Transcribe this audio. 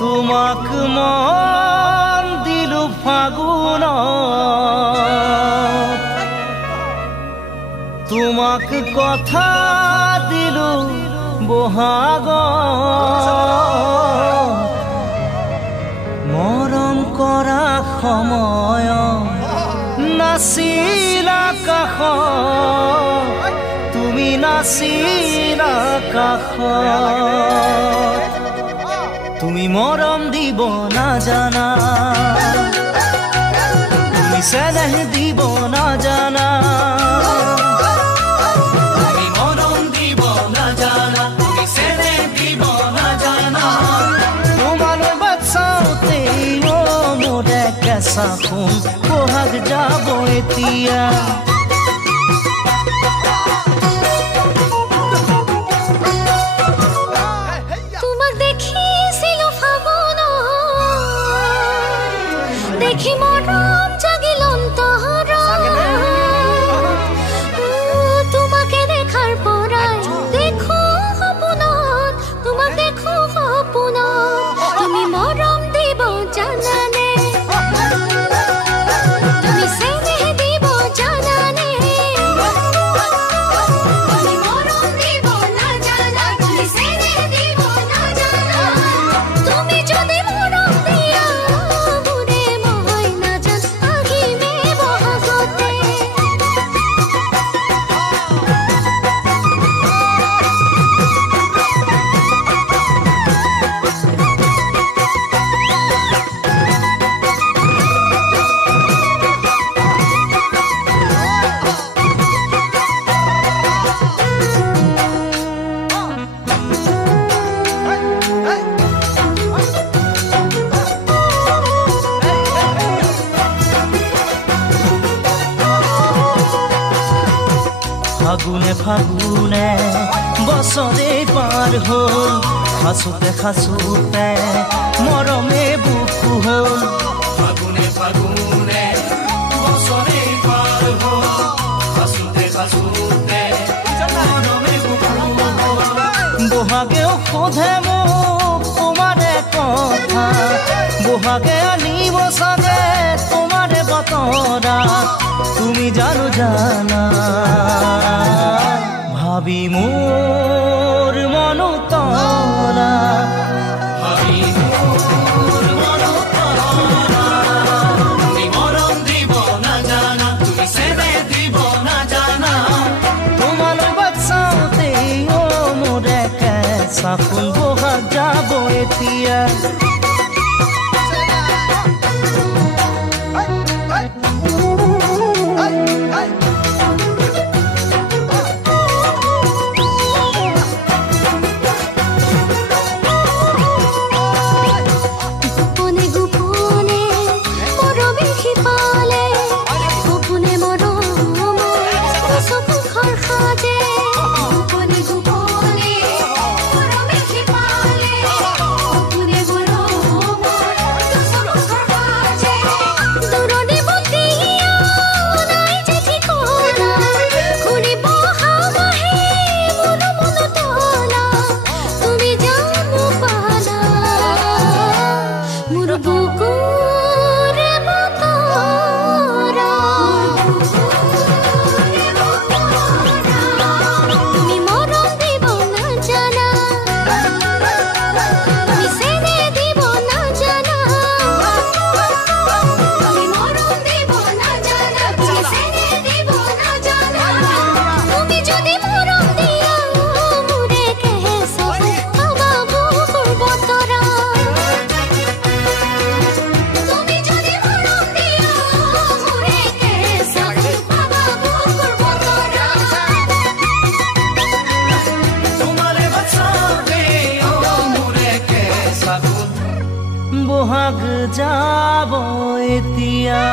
তোমাক মন দিলু ফাগুন তোমাক কথা দিলু বহাগ মৰম কৰা সময় নাছিলা কাষ তুমি নাছিলা কাষ তুমি মৰম দিব নাজানা তুমি চেনেহ দিব নাজানা তুমি মৰম দিব নাজানা তুমি চেনেহ দিব নাজানা তোমালৈ বাচাওতে মোৰে কেঁচা সোণ বহাগ যাব এতিয়া দেখি মৰম জাগিল অন্তৰত তোমাকে দেখাৰ পৰাই দেখো সপোনত তোমাক দেখো সপোনত তুমি মৰম দিব জানানে তুমি চেনেহ দিব জানানে তুমি মৰম দিব নাজানা তুমি চেনেহ দিব নাজানা তুমি যদি মৰম দিয়া ফাগুনে ফাগুনে বছৰে পাৰ হ'ল হাসুতে হাসুতে মৰমে বুকু হ'ল ফাগুনে ফাগুনে বছৰে পাৰ হ'ল হাসুতে হাসুতে মৰমে বুকু হ'ল বহাগেও সোধে মোক তোমাৰে কথা বহাগে আনিব চাগে তোমাৰে বতৰা তুমি জানো জানা ভাবি মোর মন তরা ভাবি মোর মন তরা তুমি মরম দিব না জানা তুমি সেবে দিব না জানা তোমালৈ বাচাওতে ও মোরে কেঁচা ফুল বহাগ যাব এতিয়া বহাগ যাব এতিয়া